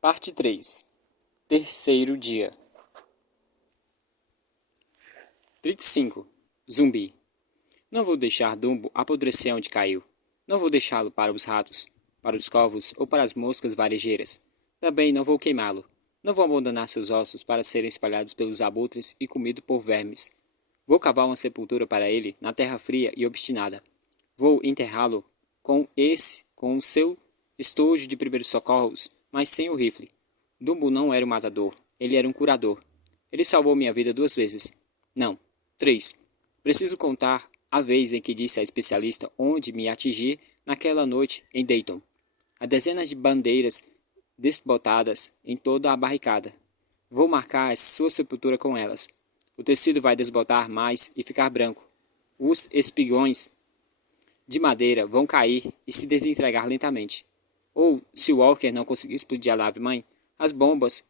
Parte 3. Terceiro dia. 35. Zumbi. Não vou deixar Dumbo apodrecer onde caiu. Não vou deixá-lo para os ratos, para os corvos ou para as moscas varejeiras. Também não vou queimá-lo. Não vou abandonar seus ossos para serem espalhados pelos abutres e comido por vermes. Vou cavar uma sepultura para ele na terra fria e obstinada. Vou enterrá-lo com o seu estojo de primeiros socorros, mas sem o rifle. Dumbo não era um matador, ele era um curador. Ele salvou minha vida 2 vezes. Não, 3. Preciso contar a vez em que disse à especialista onde me atingir naquela noite em Dayton. Há dezenas de bandeiras desbotadas em toda a barricada. Vou marcar a sua sepultura com elas. O tecido vai desbotar mais e ficar branco. Os espigões de madeira vão cair e se desentregar lentamente. Ou, se Walker não conseguir explodir a nave-mãe, as bombas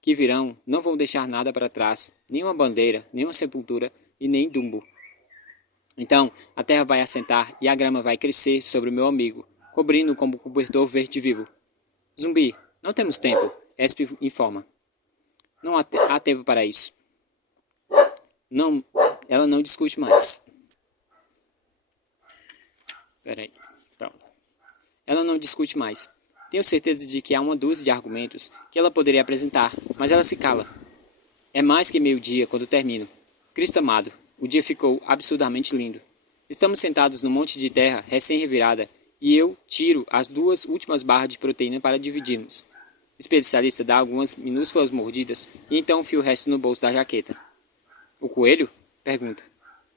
que virão não vão deixar nada para trás, nenhuma bandeira, nenhuma sepultura e nem Dumbo. Então, a terra vai assentar e a grama vai crescer sobre o meu amigo, cobrindo-o como cobertor verde vivo. Zumbi, não temos tempo, Esp informa. Não há tempo para isso. Não, ela não discute mais. Pronto. Ela não discute mais. Tenho certeza de que há uma dúzia de argumentos que ela poderia apresentar, mas ela se cala. É mais que meio-dia quando termino. Cristo amado, o dia ficou absurdamente lindo. Estamos sentados num monte de terra recém-revirada e eu tiro as 2 últimas barras de proteína para dividirmos. O especialista dá algumas minúsculas mordidas e então enfia o resto no bolso da jaqueta. O coelho? Pergunto.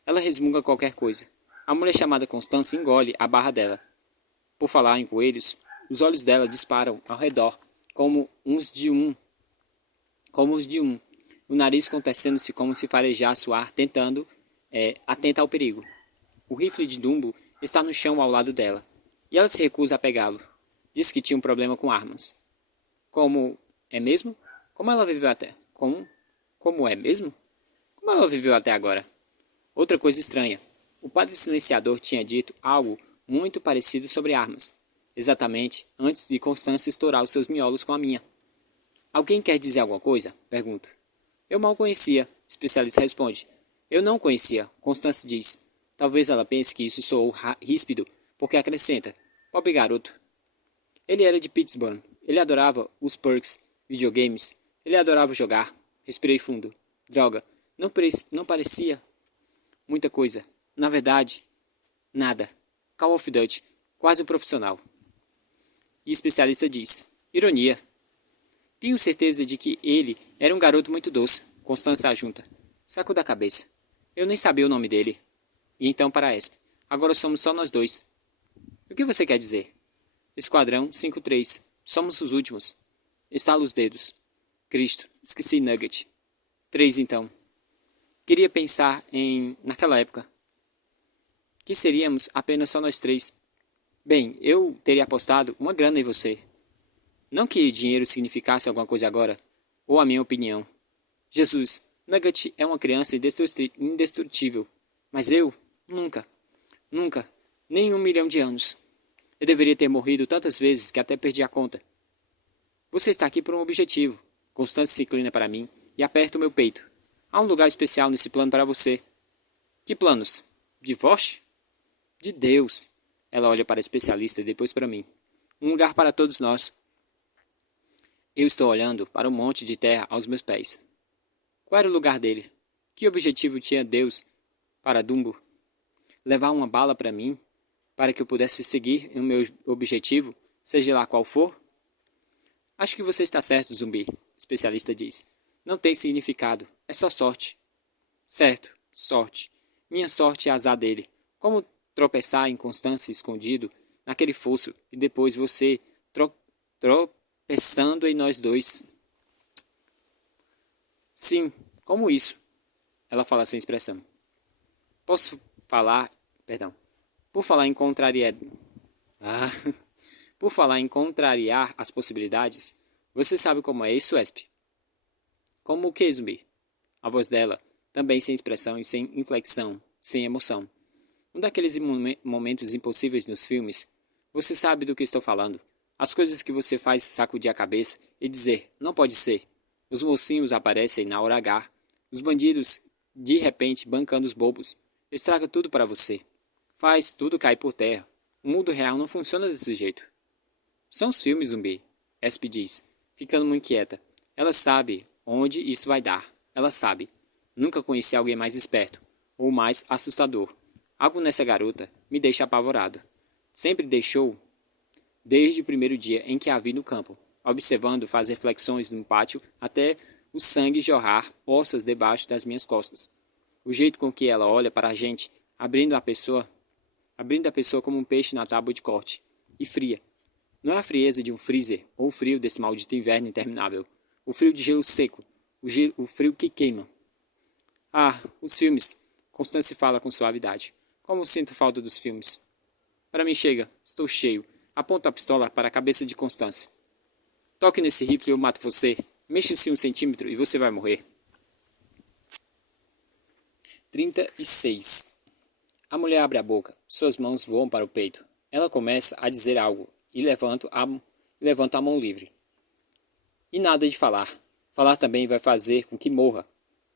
Ela resmunga qualquer coisa. A mulher chamada Constance engole a barra dela. Por falar em coelhos, os olhos dela disparam ao redor, como os de um. O nariz acontecendo-se como se farejasse o ar, atenta ao perigo. O rifle de Dumbo está no chão ao lado dela, e ela se recusa a pegá-lo. Diz que tinha um problema com armas. Como é mesmo? Como ela viveu até? Como é mesmo? Como ela viveu até agora? Outra coisa estranha. O padre silenciador tinha dito algo muito parecido sobre armas, exatamente antes de Constância estourar os seus miolos com a minha. Alguém quer dizer alguma coisa? Pergunto. Eu mal conhecia, o especialista responde. Eu não conhecia, Constância diz. Talvez ela pense que isso soou ríspido, porque acrescenta. Pobre garoto. Ele era de Pittsburgh. Ele adorava os perks, videogames. Ele adorava jogar. Respirei fundo. Droga, não parecia muita coisa. Na verdade, nada. Call of Duty, quase um profissional. E o especialista diz, ironia. Tenho certeza de que ele era um garoto muito doce, Constância junta. Saco da cabeça. Eu nem sabia o nome dele. E então para a Esp. Agora somos só nós 2. O que você quer dizer? Esquadrão 5-3. Somos os últimos. Estalo os dedos. Cristo, esqueci Nugget. 3 então. Queria pensar naquela época. Que seríamos apenas só nós 3. Bem, eu teria apostado uma grana em você. Não que dinheiro significasse alguma coisa agora, ou a minha opinião. Jesus, Nugget é uma criança indestrutível, mas eu, nunca, nem 1 milhão de anos. Eu deveria ter morrido tantas vezes que até perdi a conta. Você está aqui por um objetivo. Constância se inclina para mim e aperta o meu peito. Há um lugar especial nesse plano para você. Que planos? Divórcio? De Deus. Ela olha para a especialista e depois para mim. Um lugar para todos nós. Eu estou olhando para um monte de terra aos meus pés. Qual era o lugar dele? Que objetivo tinha Deus para Dumbo? Levar uma bala para mim, para que eu pudesse seguir o meu objetivo, seja lá qual for? Acho que você está certo, Zumbi, o especialista diz. Não tem significado, é só sorte. Certo, sorte. Minha sorte é azar dele. Como tropeçar em Constância escondido naquele fosso e depois você tropeçando em nós 2. Sim, como isso? Ela fala sem expressão. Por falar em contrariar... Por falar em contrariar as possibilidades, você sabe como é isso, Esp? Como o que, Zumbi? A voz dela, também sem expressão e sem inflexão, sem emoção. Um daqueles momentos impossíveis nos filmes. Você sabe do que estou falando. As coisas que você faz sacudir a cabeça e dizer, não pode ser. Os mocinhos aparecem na hora H. Os bandidos, de repente, bancando os bobos. Estraga tudo para você. Faz tudo cair por terra. O mundo real não funciona desse jeito. São os filmes, zumbi. Esp diz, ficando muito quieta. Ela sabe onde isso vai dar. Ela sabe. Nunca conheci alguém mais esperto, ou mais assustador. Algo nessa garota me deixa apavorado. Sempre deixou, desde o primeiro dia em que a vi no campo, observando fazer flexões no pátio até o sangue jorrar poças debaixo das minhas costas. O jeito com que ela olha para a gente, abrindo a pessoa como um peixe na tábua de corte, e fria. Não é a frieza de um freezer ou o frio desse maldito inverno interminável. O frio de gelo seco, o frio que queima. Ah, os filmes. Constance fala com suavidade. Como sinto falta dos filmes. Para mim chega, estou cheio. Aponta a pistola para a cabeça de Constance. Toque nesse rifle e eu mato você. Mexa-se 1 centímetro e você vai morrer. 36. A mulher abre a boca. Suas mãos voam para o peito. Ela começa a dizer algo e levanta a mão livre. E nada de falar. Falar também vai fazer com que morra,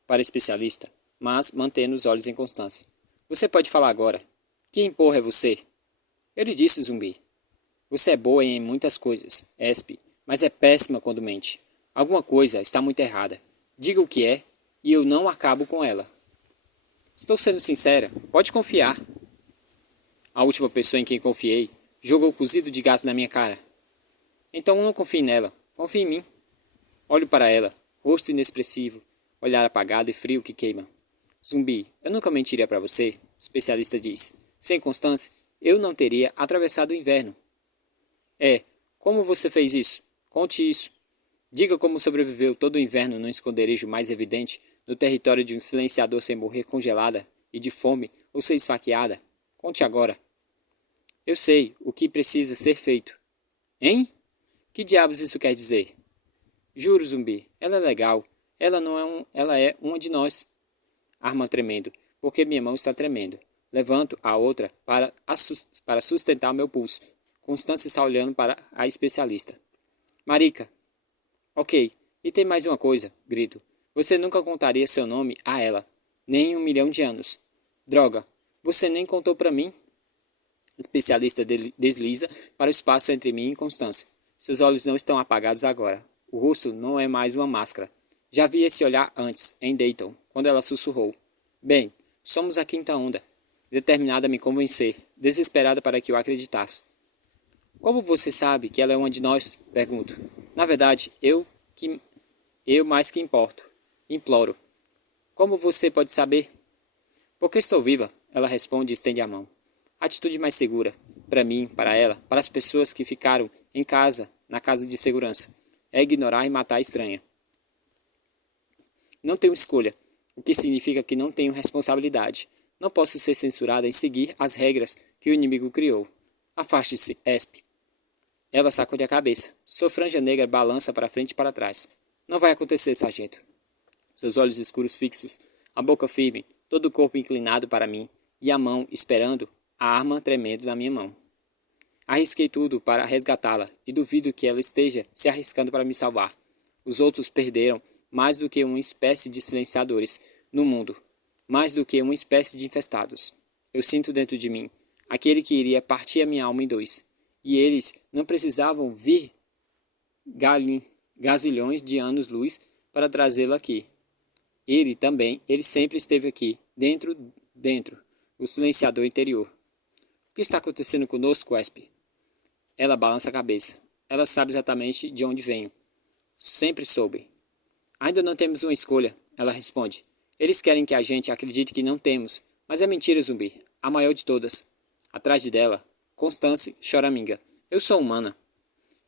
para especialista, mas mantendo os olhos em Constance. Você pode falar agora. Quem porra é você? Eu lhe disse, zumbi. Você é boa em muitas coisas, Esp, mas é péssima quando mente. Alguma coisa está muito errada. Diga o que é, e eu não acabo com ela. Estou sendo sincera, pode confiar. A última pessoa em quem confiei jogou cozido de gato na minha cara. Então não confie nela, confie em mim. Olho para ela, rosto inexpressivo, olhar apagado e frio que queima. Zumbi, eu nunca mentiria para você, o especialista diz. Sem Constance, eu não teria atravessado o inverno. Como você fez isso? Conte isso. Diga como sobreviveu todo o inverno num esconderijo mais evidente, no território de um silenciador sem morrer congelada e de fome ou ser esfaqueada. Conte agora. Eu sei o que precisa ser feito. Hein? Que diabos isso quer dizer? Juro, zumbi, ela é legal. Ela é uma de nós. Arma tremendo, porque minha mão está tremendo. Levanto a outra para sustentar meu pulso. Constância está olhando para a especialista. Marica. Ok, e tem mais uma coisa, grito. Você nunca contaria seu nome a ela, nem em 1 milhão de anos. Droga, você nem contou para mim. A especialista desliza para o espaço entre mim e Constância. Seus olhos não estão apagados agora. O rosto não é mais uma máscara. Já vi esse olhar antes, em Dayton, quando ela sussurrou. Bem, somos a quinta onda. Determinada a me convencer, desesperada para que eu acreditasse. Como você sabe que ela é uma de nós? Pergunto. Na verdade, eu mais que importo. Imploro. Como você pode saber? Porque estou viva, ela responde e estende a mão. A atitude mais segura, para mim, para ela, para as pessoas que ficaram em casa, na casa de segurança, é ignorar e matar a estranha. Não tenho escolha, o que significa que não tenho responsabilidade. Não posso ser censurada em seguir as regras que o inimigo criou. Afaste-se, Esp. Ela sacode a cabeça. Sua franja negra balança para frente e para trás. Não vai acontecer, sargento. Seus olhos escuros fixos, a boca firme, todo o corpo inclinado para mim, e a mão esperando, a arma tremendo na minha mão. Arrisquei tudo para resgatá-la, e duvido que ela esteja se arriscando para me salvar. Os outros perderam mais do que uma espécie de silenciadores no mundo, mais do que uma espécie de infestados. Eu sinto dentro de mim aquele que iria partir a minha alma em dois, e eles não precisavam vir gazilhões de anos-luz para trazê-la aqui. Ele sempre esteve aqui, dentro, o silenciador interior. O que está acontecendo conosco, Esp? Ela balança a cabeça. Ela sabe exatamente de onde venho. Sempre soube. Ainda não temos uma escolha, ela responde. Eles querem que a gente acredite que não temos, mas é mentira, zumbi. A maior de todas. Atrás dela, Constance choraminga. Eu sou humana.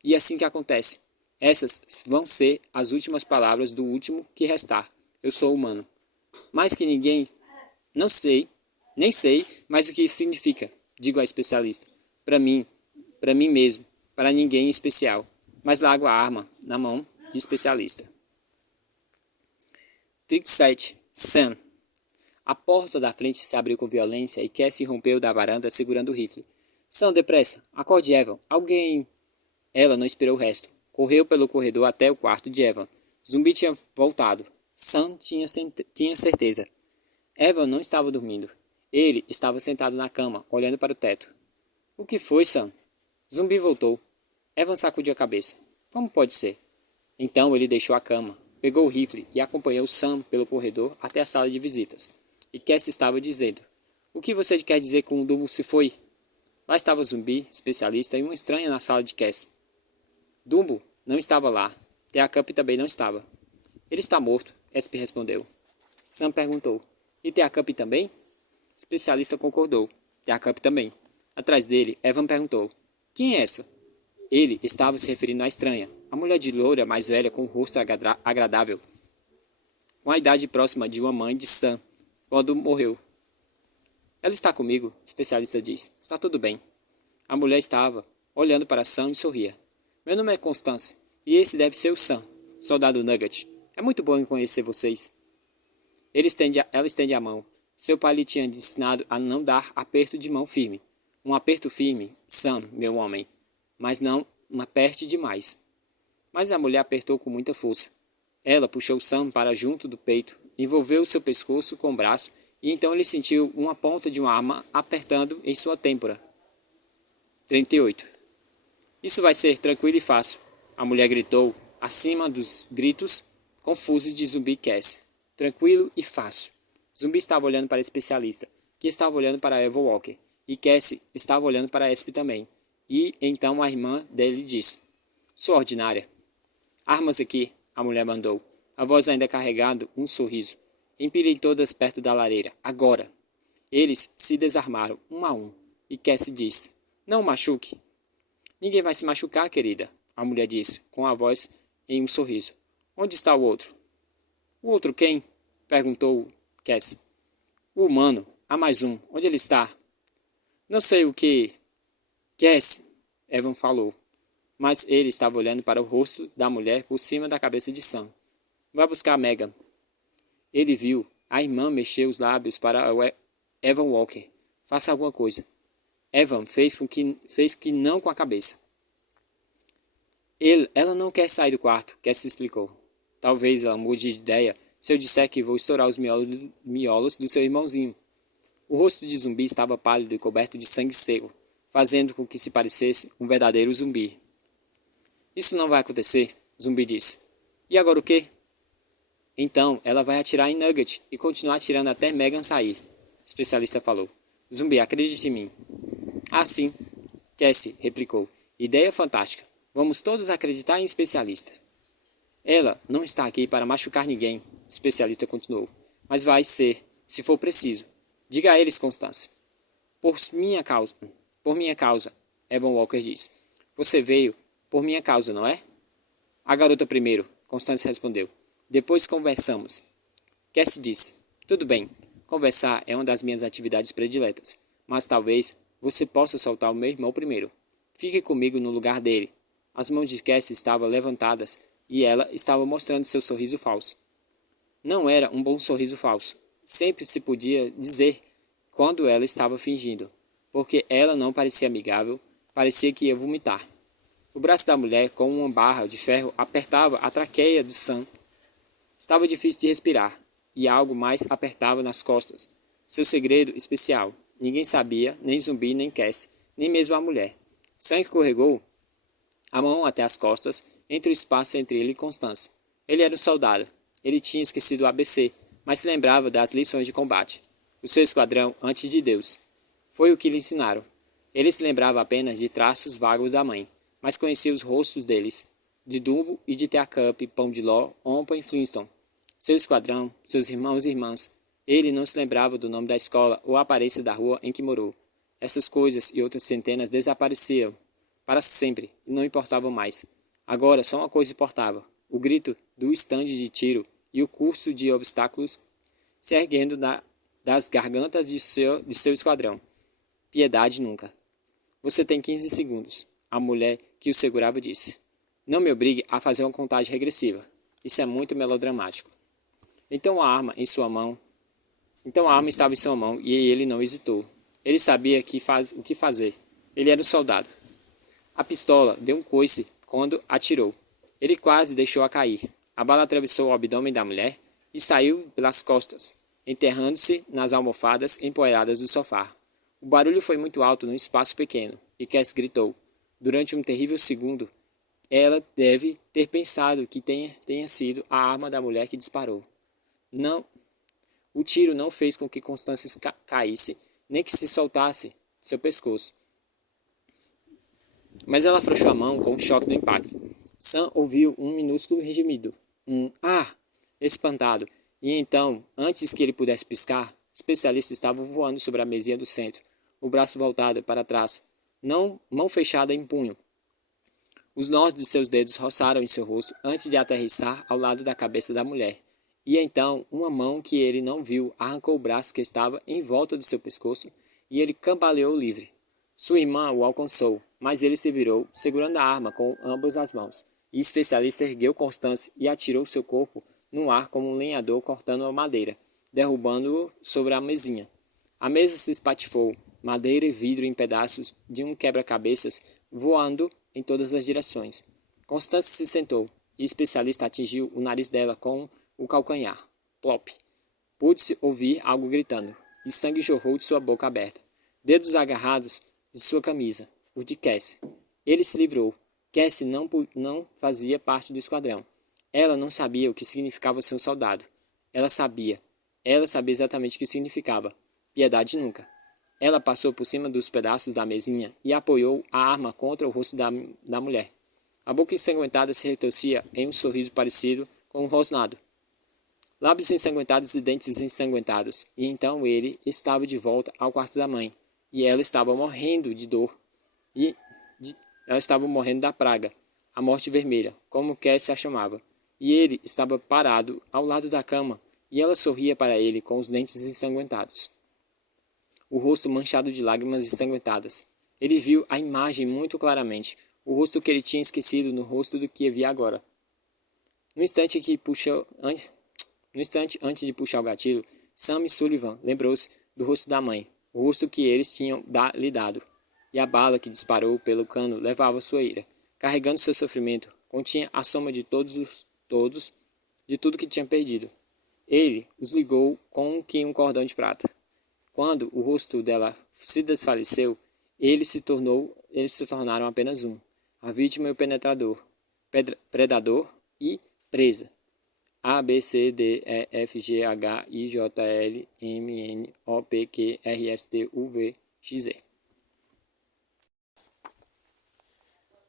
E é assim que acontece. Essas vão ser as últimas palavras do último que restar. Eu sou humano. Mais que ninguém, não sei, nem sei mais o que isso significa, digo à especialista. Para mim mesmo, para ninguém em especial. Mas largo a arma na mão de especialista. 37. Sam. A porta da frente se abriu com violência e Cassie rompeu da varanda segurando o rifle. Sam, depressa. Acorde Evan. Alguém... Ela não esperou o resto. Correu pelo corredor até o quarto de Evan. Zumbi tinha voltado. Sam tinha certeza. Evan não estava dormindo. Ele estava sentado na cama, olhando para o teto. O que foi, Sam? Zumbi voltou. Evan sacudiu a cabeça. Como pode ser? Então ele deixou a cama, pegou o rifle e acompanhou Sam pelo corredor até a sala de visitas. E Cassie estava dizendo: O que você quer dizer com o Dumbo se foi? Lá estava Zumbi, especialista, e uma estranha na sala de Cassie. Dumbo não estava lá. Teacup também não estava. Ele está morto, Esp respondeu. Sam perguntou: E Teacup também? Especialista concordou. Teacup também. Atrás dele, Evan perguntou: Quem é essa? Ele estava se referindo à estranha, a mulher de loura mais velha com o rosto agradável, com a idade próxima de uma mãe de Sam, quando morreu. Ela está comigo, o especialista disse. Está tudo bem. A mulher estava olhando para Sam e sorria. Meu nome é Constance, e esse deve ser o Sam, soldado Nugget. É muito bom conhecer vocês. Ela estende a mão. Seu pai lhe tinha ensinado a não dar aperto de mão firme. Um aperto firme, Sam, meu homem, mas não aperte demais. Mas a mulher apertou com muita força. Ela puxou Sam para junto do peito, envolveu seu pescoço com o braço, e então ele sentiu uma ponta de uma arma apertando em sua têmpora. 38. Isso vai ser tranquilo e fácil, a mulher gritou, acima dos gritos confusos de Zumbi e Cassie. Tranquilo e fácil. Zumbi estava olhando para a especialista, que estava olhando para Eva Walker, e Cassie estava olhando para Esp também. E então a irmã dele disse: Sou ordinária. Armas aqui, a mulher mandou, a voz ainda carregando um sorriso. Empilhem todas perto da lareira, agora. Eles se desarmaram, um a um, e Cassie disse: Não machuque. Ninguém vai se machucar, querida, a mulher disse, com a voz em um sorriso. Onde está o outro? O outro quem? Perguntou Cassie. O humano, há mais um, onde ele está? Não sei o que... Cassie, Evan falou, mas ele estava olhando para o rosto da mulher por cima da cabeça de Sam. Vai buscar Megan. Ele viu a irmã mexer os lábios para Evan Walker. Faça alguma coisa. Evan fez que não com a cabeça. Ela não quer sair do quarto, Cassie explicou. Talvez ela mude de ideia se eu disser que vou estourar os miolos do seu irmãozinho. O rosto de Zumbi estava pálido e coberto de sangue seco, fazendo com que se parecesse um verdadeiro zumbi. Isso não vai acontecer, Zumbi disse. E agora o quê? Então ela vai atirar em Nugget e continuar atirando até Megan sair, o especialista falou. Zumbi, acredite em mim. Ah, sim, Cassie replicou. Ideia fantástica. Vamos todos acreditar em especialista. Ela não está aqui para machucar ninguém, o especialista continuou. Mas vai ser, se for preciso. Diga a eles, Constance. Por minha causa, Evan Walker disse. Você veio por minha causa, não é? A garota primeiro, Constance respondeu. Depois conversamos. Cassie disse. Tudo bem, conversar é uma das minhas atividades prediletas, mas talvez você possa soltar o meu irmão primeiro. Fique comigo no lugar dele. As mãos de Cassie estavam levantadas e ela estava mostrando seu sorriso falso. Não era um bom sorriso falso. Sempre se podia dizer quando ela estava fingindo, porque ela não parecia amigável, parecia que ia vomitar. O braço da mulher, com uma barra de ferro, apertava a traqueia do Sam. Estava difícil de respirar, e algo mais apertava nas costas. Seu segredo especial. Ninguém sabia, nem Zumbi, nem Cassie, nem mesmo a mulher. Sam escorregou a mão até as costas, entre o espaço entre ele e Constance. Ele era um soldado. Ele tinha esquecido o ABC, mas se lembrava das lições de combate. O seu esquadrão antes de Deus. Foi o que lhe ensinaram. Ele se lembrava apenas de traços vagos da mãe, mas conhecia os rostos deles, de Dumbo e de Teacup, Pão de Ló, Ompa e Flintstone. Seu esquadrão, seus irmãos e irmãs. Ele não se lembrava do nome da escola ou a aparência da rua em que morou. Essas coisas e outras centenas desapareciam para sempre e não importavam mais. Agora só uma coisa importava: o grito do estande de tiro e o curso de obstáculos se erguendo das gargantas de seu esquadrão. Piedade nunca. Você tem 15 segundos, a mulher que o segurava disse. Não me obrigue a fazer uma contagem regressiva. Isso é muito melodramático. Então a arma estava em sua mão e ele não hesitou. Ele sabia o que fazer. Ele era um soldado. A pistola deu um coice quando atirou. Ele quase deixou-a cair. A bala atravessou o abdômen da mulher e saiu pelas costas, enterrando-se nas almofadas empoeiradas do sofá. O barulho foi muito alto num espaço pequeno, e Cass gritou. Durante um terrível segundo, ela deve ter pensado que tenha sido a arma da mulher que disparou. Não, o tiro não fez com que Constance caísse, nem que se soltasse seu pescoço. Mas ela afrouxou a mão com o choque do impacto. Sam ouviu um minúsculo gemido. Ah! Espantado. E então, antes que ele pudesse piscar, o especialista estava voando sobre a mesinha do centro, o braço voltado para trás, não mão fechada em punho. Os nós de seus dedos roçaram em seu rosto antes de aterrissar ao lado da cabeça da mulher. E então, uma mão que ele não viu arrancou o braço que estava em volta do seu pescoço e ele cambaleou livre. Sua irmã o alcançou, mas ele se virou, segurando a arma com ambas as mãos. E o especialista ergueu Constance e atirou seu corpo no ar como um lenhador cortando a madeira, derrubando-o sobre a mesinha. A mesa se espatifou, madeira e vidro em pedaços de um quebra-cabeças voando em todas as direções. Constance se sentou, e o especialista atingiu o nariz dela com o calcanhar. Plop! Pude-se ouvir algo gritando, e sangue jorrou de sua boca aberta. Dedos agarrados de sua camisa, os de Cassie. Ele se livrou. Cassie não fazia parte do esquadrão. Ela não sabia o que significava ser um soldado. Ela sabia exatamente o que significava. Piedade nunca. Ela passou por cima dos pedaços da mesinha e apoiou a arma contra o rosto da mulher. A boca ensanguentada se retorcia em um sorriso parecido com um rosnado. Lábios ensanguentados e dentes ensanguentados. E então ele estava de volta ao quarto da mãe. E ela estava morrendo de dor. Ela estava morrendo da praga, a morte vermelha, como Cassie a chamava. E ele estava parado ao lado da cama, e ela sorria para ele com os dentes ensanguentados. O rosto manchado de lágrimas ensanguentadas. Ele viu a imagem muito claramente, o rosto que ele tinha esquecido no rosto do que via agora. No instante antes de puxar o gatilho, Sam Sullivan lembrou-se do rosto da mãe, o rosto que eles tinham lhe dado. E a bala que disparou pelo cano levava sua ira. Carregando seu sofrimento, continha a soma de de tudo que tinha perdido. Ele os ligou com um cordão de prata. Quando o rosto dela se desfaleceu, eles se tornaram apenas um. A vítima e o penetrador. Predador e presa. A, B, C, D, E, F, G, H, I, J, L, M, N, O, P, Q, R, S, T, U, V, X, E.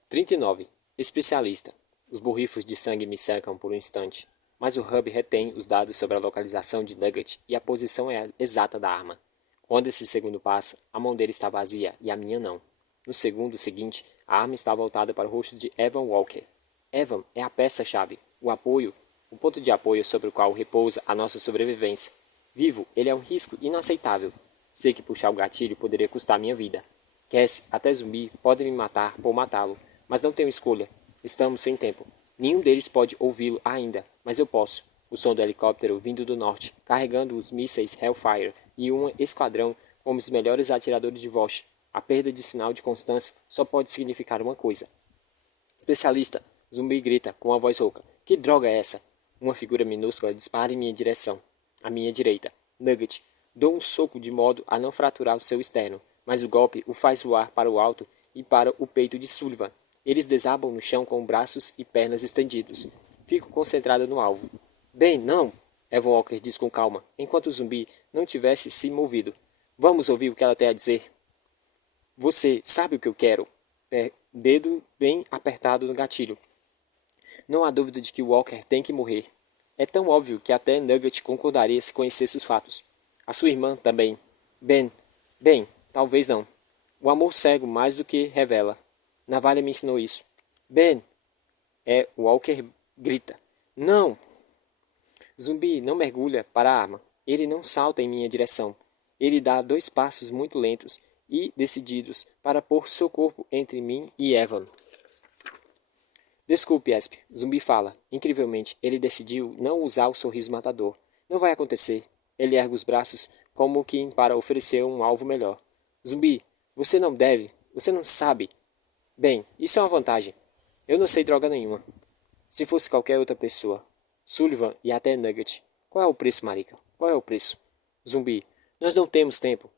39. Especialista. Os borrifos de sangue me cercam por um instante, mas o hub retém os dados sobre a localização de Nugget e a posição exata da arma. Quando esse segundo passa, a mão dele está vazia e a minha não. No segundo seguinte, a arma está voltada para o rosto de Evan Walker. Evan é a peça-chave, o ponto de apoio sobre o qual repousa a nossa sobrevivência. Vivo, ele é um risco inaceitável. Sei que puxar o gatilho poderia custar minha vida. Cassie, até zumbi, podem me matar por matá-lo. Mas não tenho escolha. Estamos sem tempo. Nenhum deles pode ouvi-lo ainda, mas eu posso. O som do helicóptero vindo do norte, carregando os mísseis Hellfire e um esquadrão como os melhores atiradores de Vosh. A perda de sinal de Constance só pode significar uma coisa. Especialista, zumbi grita com a voz rouca. Que droga é essa? Uma figura minúscula dispara em minha direção. À minha direita. Nugget. Dou um soco de modo a não fraturar o seu externo, mas o golpe o faz voar para o alto e para o peito de Sullivan. Eles desabam no chão com braços e pernas estendidos. Fico concentrada no alvo. Bem, não! Evan Walker diz com calma, enquanto o zumbi não tivesse se movido. Vamos ouvir o que ela tem a dizer. Você sabe o que eu quero. Dedo bem apertado no gatilho. Não há dúvida de que Walker tem que morrer. É tão óbvio que até Nugget concordaria se conhecesse os fatos. A sua irmã também. Bem, talvez não. O amor cego mais do que revela. Navalha me ensinou isso. Ben! Walker grita. Não! Zumbi não mergulha para a arma. Ele não salta em minha direção. Ele dá 2 passos muito lentos e decididos para pôr seu corpo entre mim e Evan. Desculpe, Esp. Zumbi fala. Incrivelmente, ele decidiu não usar o sorriso matador. Não vai acontecer. Ele ergue os braços como que para oferecer um alvo melhor. Zumbi, você não deve. Você não sabe. Bem, isso é uma vantagem. Eu não sei droga nenhuma. Se fosse qualquer outra pessoa, Sullivan e até Nugget, qual é o preço, marica? Qual é o preço? Zumbi, nós não temos tempo.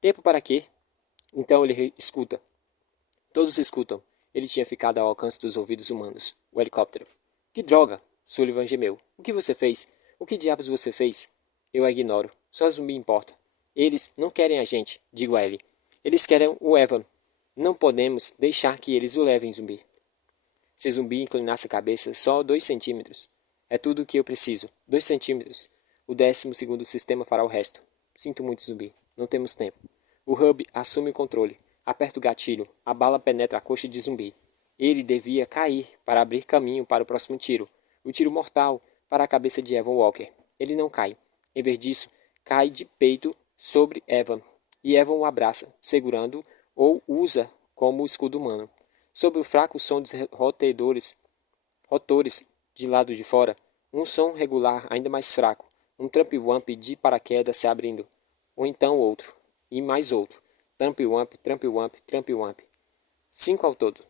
Tempo para quê? Então ele escuta. Todos escutam. Ele tinha ficado ao alcance dos ouvidos humanos. O helicóptero. Que droga! Sullivan gemeu. O que você fez? O que diabos você fez? Eu a ignoro. Só Zumbi importa. Eles não querem a gente, digo a ele. Eles querem o Evan. Não podemos deixar que eles o levem, Zumbi. Se Zumbi inclinasse a cabeça só 2 centímetros. É tudo o que eu preciso. 2 centímetros. O 12º sistema fará o resto. Sinto muito, Zumbi. Não temos tempo. O hub assume o controle. Aperta o gatilho. A bala penetra a coxa de Zumbi. Ele devia cair para abrir caminho para o próximo tiro. O tiro mortal para a cabeça de Evan Walker. Ele não cai. Em vez disso, cai de peito sobre Evan. E Evan o abraça, segurando-o ou usa como escudo humano. Sob o fraco som dos rotores de lado de fora, um som regular ainda mais fraco, um tramp-wamp de paraquedas se abrindo, ou então outro, e mais outro, tramp-wamp, tramp-wamp, tramp-wamp. 5 ao todo.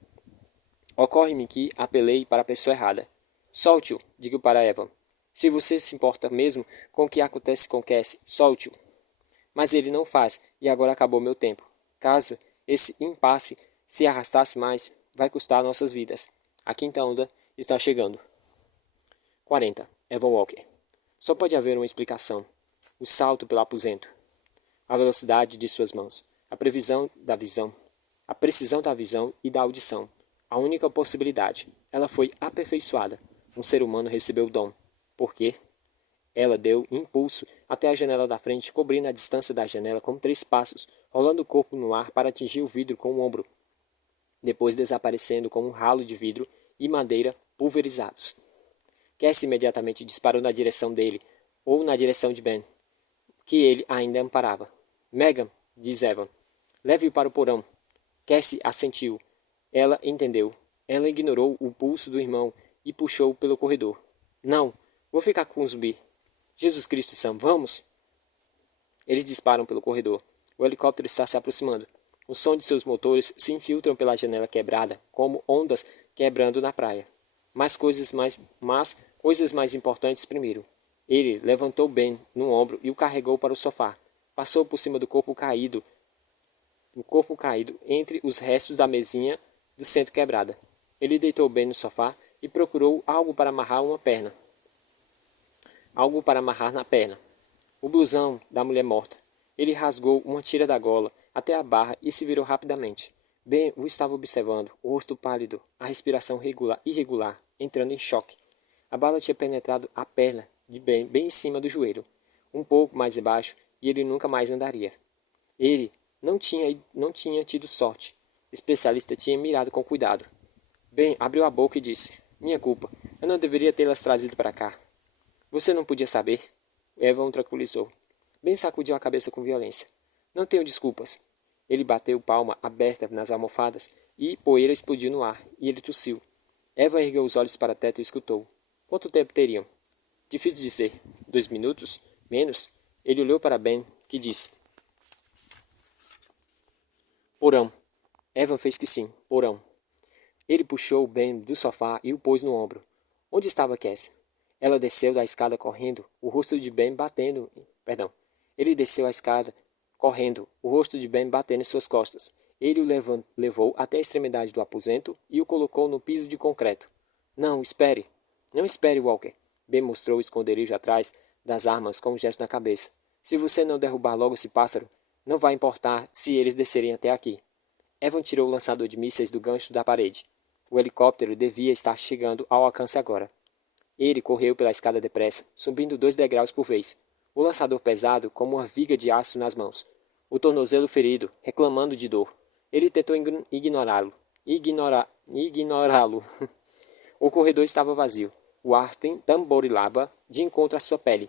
Ocorre-me que apelei para a pessoa errada. Solte-o, digo para Evan. Se você se importa mesmo com o que acontece com Cassie, solte-o. Mas ele não faz, e agora acabou meu tempo. Caso esse impasse se arrastasse mais, vai custar nossas vidas. A quinta onda está chegando. 40. Evan Walker. Só pode haver uma explicação. O salto pelo aposento. A velocidade de suas mãos. A precisão da visão e da audição. A única possibilidade. Ela foi aperfeiçoada. Um ser humano recebeu o dom. Por quê? Ela deu impulso até a janela da frente, cobrindo a distância da janela com 3 passos, rolando o corpo no ar para atingir o vidro com o ombro, depois desaparecendo como um ralo de vidro e madeira pulverizados. Cassie imediatamente disparou na direção dele, ou na direção de Ben, que ele ainda amparava. Megan, diz Evan, leve-o para o porão. Cassie assentiu. Ela entendeu. Ela ignorou o pulso do irmão e puxou-o pelo corredor. Não, vou ficar com o Zumbi. Jesus Cristo, Sam, vamos! Eles disparam pelo corredor. O helicóptero está se aproximando. O som de seus motores se infiltram pela janela quebrada, como ondas quebrando na praia. Mas coisas mais importantes primeiro. Ele levantou Ben no ombro e o carregou para o sofá. Passou por cima do corpo caído entre os restos da mesinha do centro quebrada. Ele deitou Ben no sofá e procurou algo para amarrar na perna. O blusão da mulher morta. Ele rasgou uma tira da gola até a barra e se virou rapidamente. Ben o estava observando, o rosto pálido, a respiração irregular, entrando em choque. A bala tinha penetrado a perna de Ben bem em cima do joelho, um pouco mais embaixo, e ele nunca mais andaria. Ele não tinha tido sorte. O especialista tinha mirado com cuidado. Ben abriu a boca e disse, minha culpa, eu não deveria tê-las trazido para cá. Você não podia saber? Evan o tranquilizou. Ben sacudiu a cabeça com violência. Não tenho desculpas. Ele bateu palma aberta nas almofadas e poeira explodiu no ar, e ele tossiu. Evan ergueu os olhos para o teto e escutou. Quanto tempo teriam? Difícil dizer. 2 minutos? Menos? Ele olhou para Ben, que disse. Porão. Evan fez que sim, porão. Ele puxou Ben do sofá e o pôs no ombro. Onde estava Cassie? Ela desceu da escada correndo, o rosto de Ben batendo... Ele desceu a escada correndo, o rosto de Ben batendo em suas costas. Ele o levou até a extremidade do aposento e o colocou no piso de concreto. Não, espere. Não espere, Walker. Ben mostrou o esconderijo atrás das armas com um gesto na cabeça. Se você não derrubar logo esse pássaro, não vai importar se eles descerem até aqui. Evan tirou o lançador de mísseis do gancho da parede. O helicóptero devia estar chegando ao alcance agora. Ele correu pela escada depressa, subindo 2 degraus por vez. O lançador pesado como uma viga de aço nas mãos. O tornozelo ferido, reclamando de dor. Ele tentou ignorá-lo. Ignorá-lo. O corredor estava vazio. O ar tamborilava de encontro à sua pele.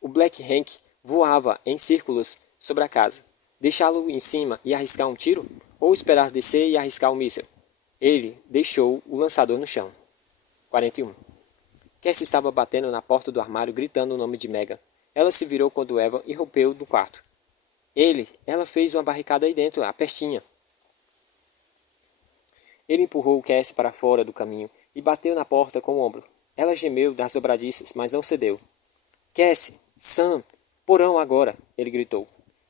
O Black Hank voava em círculos sobre a casa. Deixá-lo em cima e arriscar um tiro? Ou esperar descer e arriscar um míssil? Ele deixou o lançador no chão. 41. Cassie estava batendo na porta do armário, gritando o nome de Megan. Ela se virou quando Evan irrompeu do quarto. Ela fez uma barricada aí dentro, a pestinha. Ele empurrou Cassie para fora do caminho e bateu na porta com o ombro. Ela gemeu nas dobradiças, mas não cedeu. Cassie! Sam! Porão agora! Ele gritou.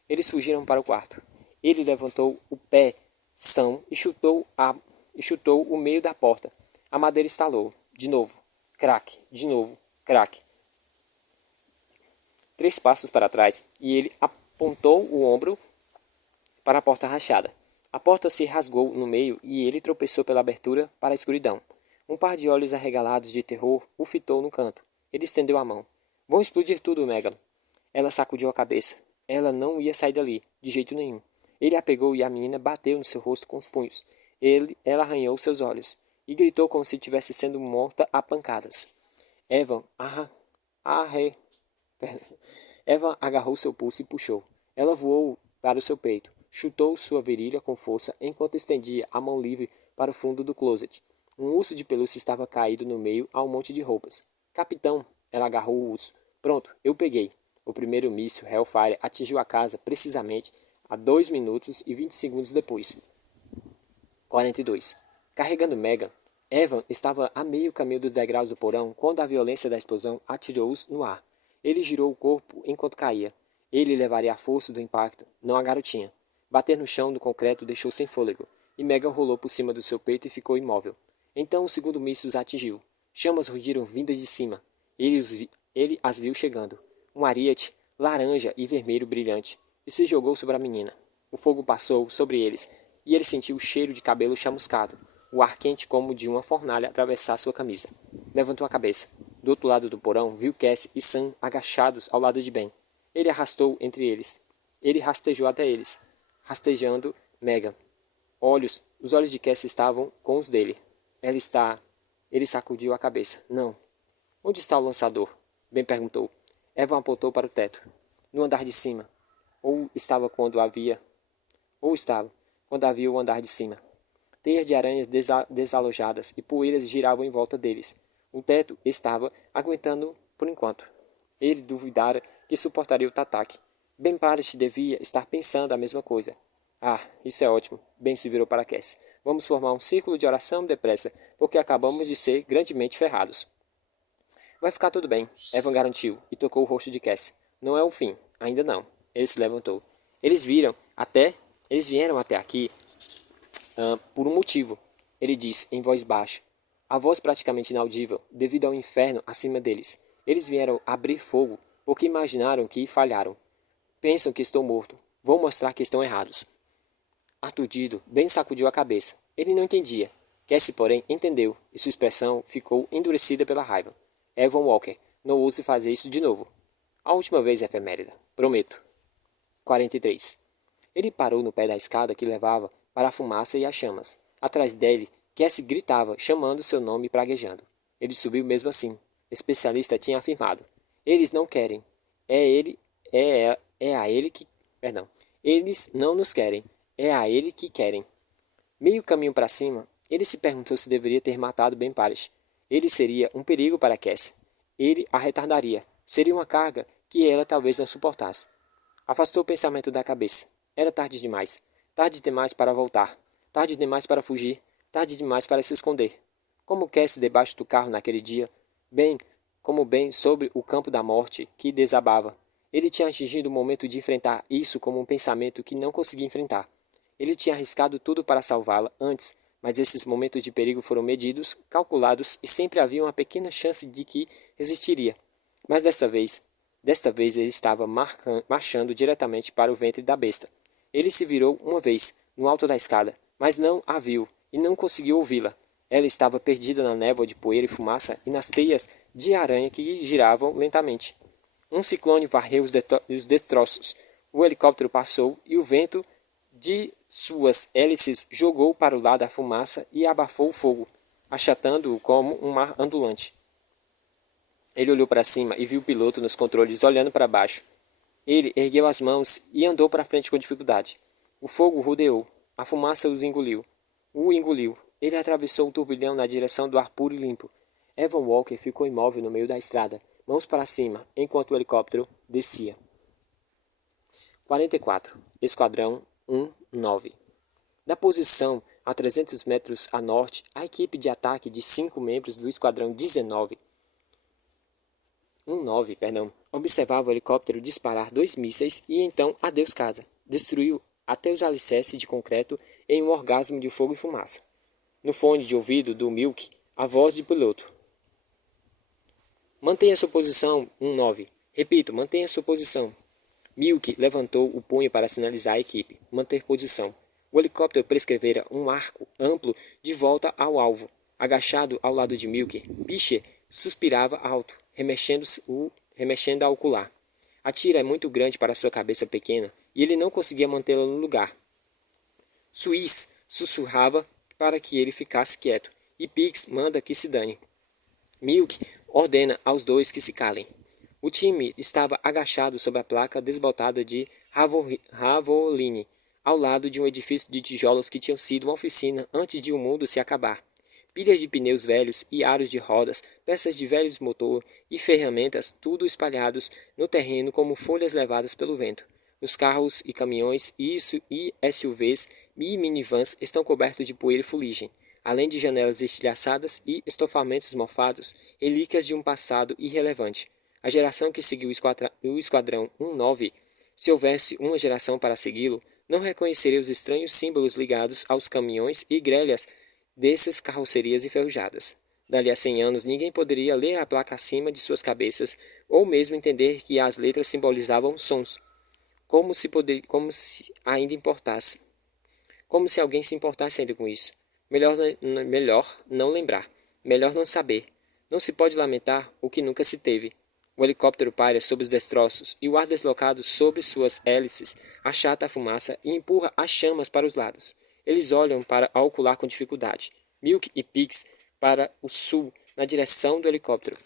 Eles fugiram para o quarto. Ele levantou o pé Sam e chutou o meio da porta. A madeira estalou. De novo. Craque. De novo. Craque. 3 passos para trás e ele apontou o ombro para a porta rachada. A porta se rasgou no meio e ele tropeçou pela abertura para a escuridão. Um par de olhos arregalados de terror o fitou no canto. Ele estendeu a mão. Vão explodir tudo, Megan. Ela sacudiu a cabeça. Ela não ia sair dali, de jeito nenhum. Ele a pegou e a menina bateu no seu rosto com os punhos. Ela arranhou seus olhos e gritou como se estivesse sendo morta a pancadas. Evan agarrou seu pulso e puxou. Ela voou para o seu peito, chutou sua virilha com força enquanto estendia a mão livre para o fundo do closet. Um urso de pelúcia estava caído no meio a um monte de roupas. Capitão, ela agarrou o urso. Pronto, eu peguei. O primeiro míssil Hellfire atingiu a casa precisamente a 2 minutos e 20 segundos depois. 42. Carregando Megan, Evan estava a meio caminho dos degraus do porão quando a violência da explosão atirou-os no ar. Ele girou o corpo enquanto caía. Ele levaria a força do impacto, não a garotinha. Bater no chão do concreto deixou sem fôlego, e Megan rolou por cima do seu peito e ficou imóvel. Então o segundo míssil os atingiu. Chamas rugiram vindas de cima. Ele as viu chegando. Um ariete, laranja e vermelho brilhante, e se jogou sobre a menina. O fogo passou sobre eles, e ele sentiu o cheiro de cabelo chamuscado, o ar quente como de uma fornalha atravessar sua camisa. Levantou a cabeça. Do outro lado do porão, viu Cassie e Sam agachados ao lado de Ben. Ele arrastou entre eles. Ele rastejou até eles, rastejando Megan. Os olhos de Cassie estavam com os dele. Ele sacudiu a cabeça. Não. Onde está o lançador? Ben perguntou. Evan apontou para o teto. No andar de cima. Ou estava quando havia o andar de cima. Teias de aranhas desalojadas e poeiras giravam em volta deles. O teto estava aguentando por enquanto. Ele duvidara que suportaria o ataque. Ben Parrish devia estar pensando a mesma coisa. Ah, isso é ótimo. Ben se virou para Cassie. Vamos formar um círculo de oração depressa, porque acabamos de ser grandemente ferrados. Vai ficar tudo bem, Evan garantiu, e tocou o rosto de Cassie. Não é o fim, ainda não. Ele se levantou. Eles vieram até aqui por um motivo, ele disse em voz baixa. A voz praticamente inaudível, devido ao inferno acima deles. Eles vieram abrir fogo, porque imaginaram que falharam. Pensam que estou morto. Vou mostrar que estão errados. Aturdido, Ben sacudiu a cabeça. Ele não entendia. Cassie, porém, entendeu, e sua expressão ficou endurecida pela raiva. Evan Walker, não ouse fazer isso de novo. A última vez, efemérida. Prometo. 43. Ele parou no pé da escada que levava para a fumaça e as chamas. Atrás dele, Cassie gritava, chamando seu nome praguejando. Ele subiu mesmo assim. Especialista tinha afirmado. Eles não querem. Eles não nos querem. É a ele que querem. Meio caminho para cima, ele se perguntou se deveria ter matado Ben Parrish. Ele seria um perigo para Cassie. Ele a retardaria. Seria uma carga que ela talvez não suportasse. Afastou o pensamento da cabeça. Era tarde demais. Tarde demais para voltar. Tarde demais para fugir. Tarde demais para se esconder. Como Cassie debaixo do carro naquele dia. Ben sobre o campo da morte que desabava. Ele tinha atingido o momento de enfrentar isso como um pensamento que não conseguia enfrentar. Ele tinha arriscado tudo para salvá-la antes, mas esses momentos de perigo foram medidos, calculados e sempre havia uma pequena chance de que resistiria. Mas desta vez ele estava marchando diretamente para o ventre da besta. Ele se virou uma vez, no alto da escada, mas não a viu e não conseguiu ouvi-la. Ela estava perdida na névoa de poeira e fumaça e nas teias de aranha que giravam lentamente. Um ciclone varreu os destroços. O helicóptero passou e o vento de suas hélices jogou para o lado a fumaça e abafou o fogo, achatando-o como um mar ondulante. Ele olhou para cima e viu o piloto nos controles olhando para baixo. Ele ergueu as mãos e andou para frente com dificuldade. O fogo rodeou. A fumaça o engoliu. Ele atravessou um turbilhão na direção do ar puro e limpo. Evan Walker ficou imóvel no meio da estrada, mãos para cima, enquanto o helicóptero descia. 44. Esquadrão 1-9. Da posição a 300 metros a norte, a equipe de ataque de 5 membros do Esquadrão 19, observava o helicóptero disparar 2 mísseis e então adeus casa. Destruiu até os alicerces de concreto em um orgasmo de fogo e fumaça. No fone de ouvido do Milk, a voz de piloto. Mantenha sua posição, 19. Repito, mantenha sua posição. Milk levantou o punho para sinalizar à equipe. Manter posição. O helicóptero prescrevera um arco amplo de volta ao alvo. Agachado ao lado de Milk, Pischer suspirava alto, remexendo a ocular. A tira é muito grande para sua cabeça pequena e ele não conseguia mantê-la no lugar. Suiz sussurrava para que ele ficasse quieto e Pix manda que se dane. Milk ordena aos dois que se calem. O time estava agachado sob a placa desbotada de Ravoline, ao lado de um edifício de tijolos que tinham sido uma oficina antes de o mundo se acabar. Pilhas de pneus velhos e aros de rodas, peças de velhos motor e ferramentas, tudo espalhados no terreno como folhas levadas pelo vento. Os carros e caminhões e SUVs e minivans estão cobertos de poeira e fuligem, além de janelas estilhaçadas e estofamentos mofados, relíquias de um passado irrelevante. A geração que seguiu o Esquadrão 19, se houvesse uma geração para segui-lo, não reconheceria os estranhos símbolos ligados aos caminhões e grelhas dessas carrocerias enferrujadas. Dali a 100 anos, ninguém poderia ler a placa acima de suas cabeças, ou mesmo entender que as letras simbolizavam sons, como se ainda importasse. Como se alguém se importasse ainda com isso. Melhor não lembrar, melhor não saber. Não se pode lamentar o que nunca se teve. O helicóptero paira sob os destroços e o ar deslocado sobre suas hélices achata a fumaça e empurra as chamas para os lados. Eles olham para a ocular com dificuldade. Milk e Pix para o sul, na direção do helicóptero.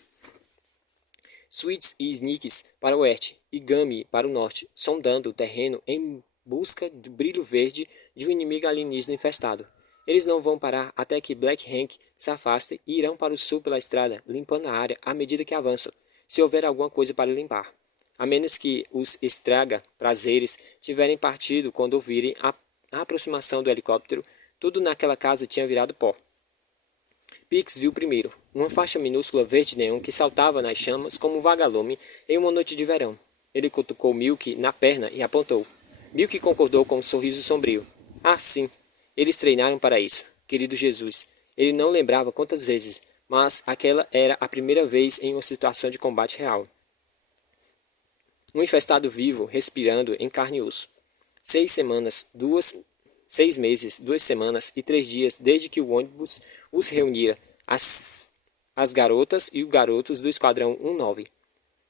Sweets e Sneaks para o oeste e Gummy para o norte, sondando o terreno em busca do brilho verde de um inimigo alienígena infestado. Eles não vão parar até que Black Hank se afaste e irão para o sul pela estrada, limpando a área à medida que avançam, se houver alguma coisa para limpar. A menos que os estraga-prazeres tiverem partido quando ouvirem a aproximação do helicóptero, tudo naquela casa tinha virado pó. Pix viu primeiro, uma faixa minúscula verde-neon que saltava nas chamas como um vagalume em uma noite de verão. Ele cutucou Milk na perna e apontou. Milk concordou com um sorriso sombrio. Ah, sim. Eles treinaram para isso, querido Jesus. Ele não lembrava quantas vezes, mas aquela era a primeira vez em uma situação de combate real. Um infestado vivo, respirando em carne e osso. 6 meses, 2 semanas e 3 dias desde que o ônibus os reunira, as garotas e os garotos do Esquadrão 19.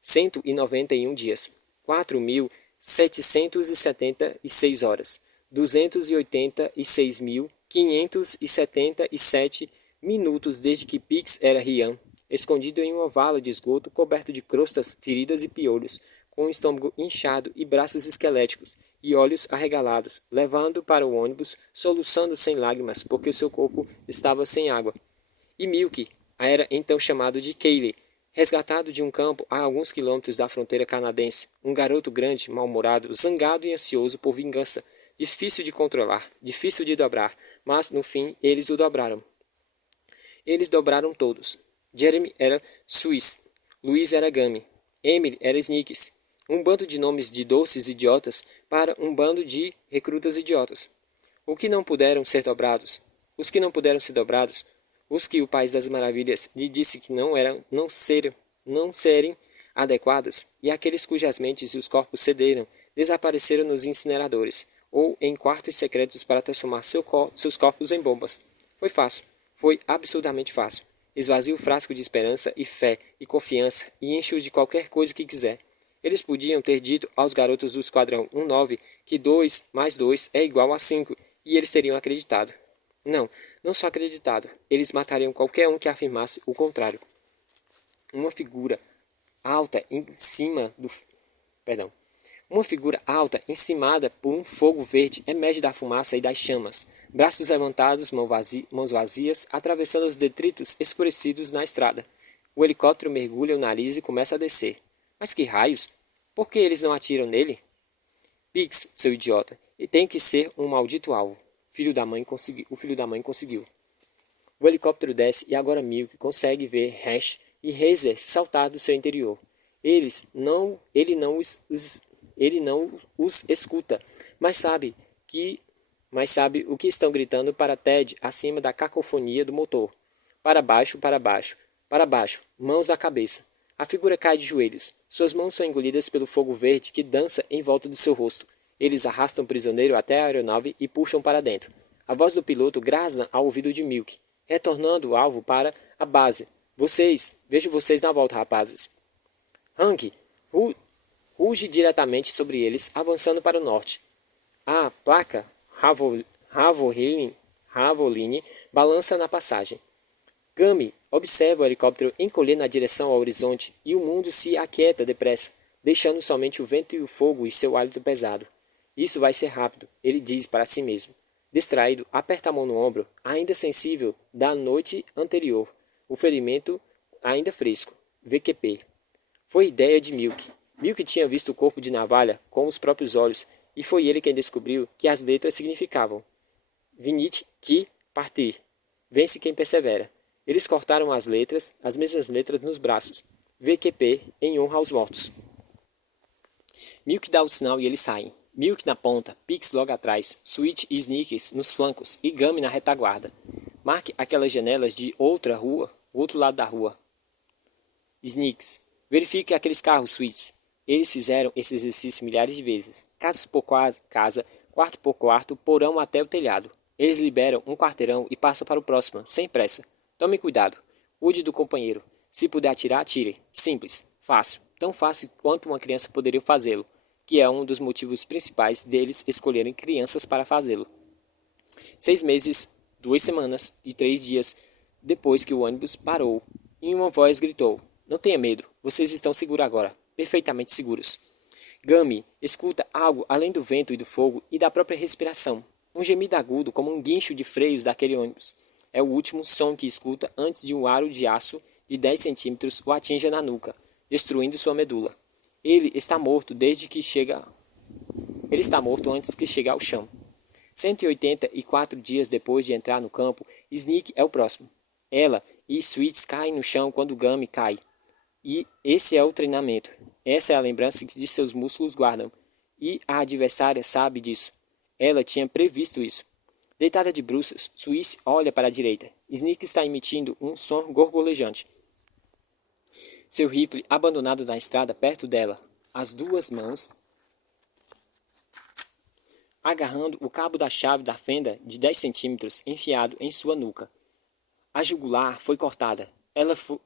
191 dias, 4.776 horas, 286.577 minutos desde que Pix era Rian, escondido em uma vala de esgoto coberto de crostas, feridas e piolhos, com o estômago inchado e braços esqueléticos, e olhos arregalados, levando para o ônibus, soluçando sem lágrimas, porque o seu corpo estava sem água. E Milk era então chamado de Kaylee, resgatado de um campo a alguns quilômetros da fronteira canadense, um garoto grande, mal-humorado, zangado e ansioso por vingança, difícil de controlar, difícil de dobrar, mas, no fim, eles o dobraram. Eles dobraram todos. Jeremy era Swiss, Louise era Gummy, Emily era Sneaks, um bando de nomes de doces idiotas para um bando de recrutas idiotas. O que não puderam ser dobrados? Os que não puderam ser dobrados? Os que o País das Maravilhas lhe disse que não serem adequados? E aqueles cujas mentes e os corpos cederam, desapareceram nos incineradores, ou em quartos secretos para transformar seus corpos em bombas. Foi fácil. Foi absurdamente fácil. Esvazie o frasco de esperança e fé e confiança e enche-o de qualquer coisa que quiser. Eles podiam ter dito aos garotos do Esquadrão 19 que 2 mais 2 é igual a 5, e eles teriam acreditado. Não só acreditado, eles matariam qualquer um que afirmasse o contrário. Uma figura alta encimada por um fogo verde, emerge da fumaça e das chamas, braços levantados, mãos vazias, atravessando os detritos escurecidos na estrada. O helicóptero mergulha o nariz e começa a descer. Mas que raios? Por que eles não atiram nele? Pix, seu idiota, e tem que ser um maldito alvo. O filho da mãe conseguiu. O helicóptero desce e agora Milk consegue ver Hash e Hazer saltar do seu interior. Ele não os escuta, mas sabe o que estão gritando para Ted acima da cacofonia do motor. Para baixo, para baixo, para baixo, mãos na cabeça. A figura cai de joelhos. Suas mãos são engolidas pelo fogo verde que dança em volta do seu rosto. Eles arrastam o prisioneiro até a aeronave e puxam para dentro. A voz do piloto grasna ao ouvido de Milk, retornando o alvo para a base. Vejo vocês na volta, rapazes. Hank ruge diretamente sobre eles, avançando para o norte. A placa Ravoline balança na passagem. Gummy observa o helicóptero encolher na direção ao horizonte e o mundo se aquieta depressa, deixando somente o vento e o fogo e seu hálito pesado. Isso vai ser rápido, ele diz para si mesmo. Distraído, aperta a mão no ombro, ainda sensível da noite anterior. O ferimento ainda fresco. VQP. Foi ideia de Milk. Milk tinha visto o corpo de navalha com os próprios olhos e foi ele quem descobriu que as letras significavam Vinit que partir. Vence quem persevera. Eles cortaram as mesmas letras nos braços. VQP em honra aos mortos. Milk dá o sinal e eles saem. Milk na ponta, Pix logo atrás, Sweet e Sneakers nos flancos e Gummy na retaguarda. Marque aquelas janelas de outro lado da rua. Sneaks. Verifique aqueles carros, Sweets. Eles fizeram esse exercício milhares de vezes. Casa por casa, quarto por quarto, porão até o telhado. Eles liberam um quarteirão e passam para o próximo, sem pressa. Tome cuidado. Cuide do companheiro. Se puder atirar, atire. Simples. Fácil. Tão fácil quanto uma criança poderia fazê-lo, que é um dos motivos principais deles escolherem crianças para fazê-lo. 6 meses, 2 semanas e 3 dias depois que o ônibus parou, e uma voz gritou: Não tenha medo, vocês estão seguros agora, perfeitamente seguros. Gummy escuta algo além do vento e do fogo e da própria respiração. Um gemido agudo como um guincho de freios daquele ônibus. É o último som que escuta antes de um aro de aço de 10 centímetros o atinja na nuca, destruindo sua medula. Ele está morto antes que chegue ao chão. 184 dias depois de entrar no campo, Sneak é o próximo. Ela e Sweets caem no chão quando Gummy cai. E esse é o treinamento. Essa é a lembrança que seus músculos guardam. E a adversária sabe disso. Ela tinha previsto isso. Deitada de bruços, Sweets olha para a direita. Sneak está emitindo um som gorgolejante. Seu rifle abandonado na estrada perto dela. As duas mãos agarrando o cabo da chave da fenda de 10 centímetros enfiado em sua nuca. A jugular foi cortada.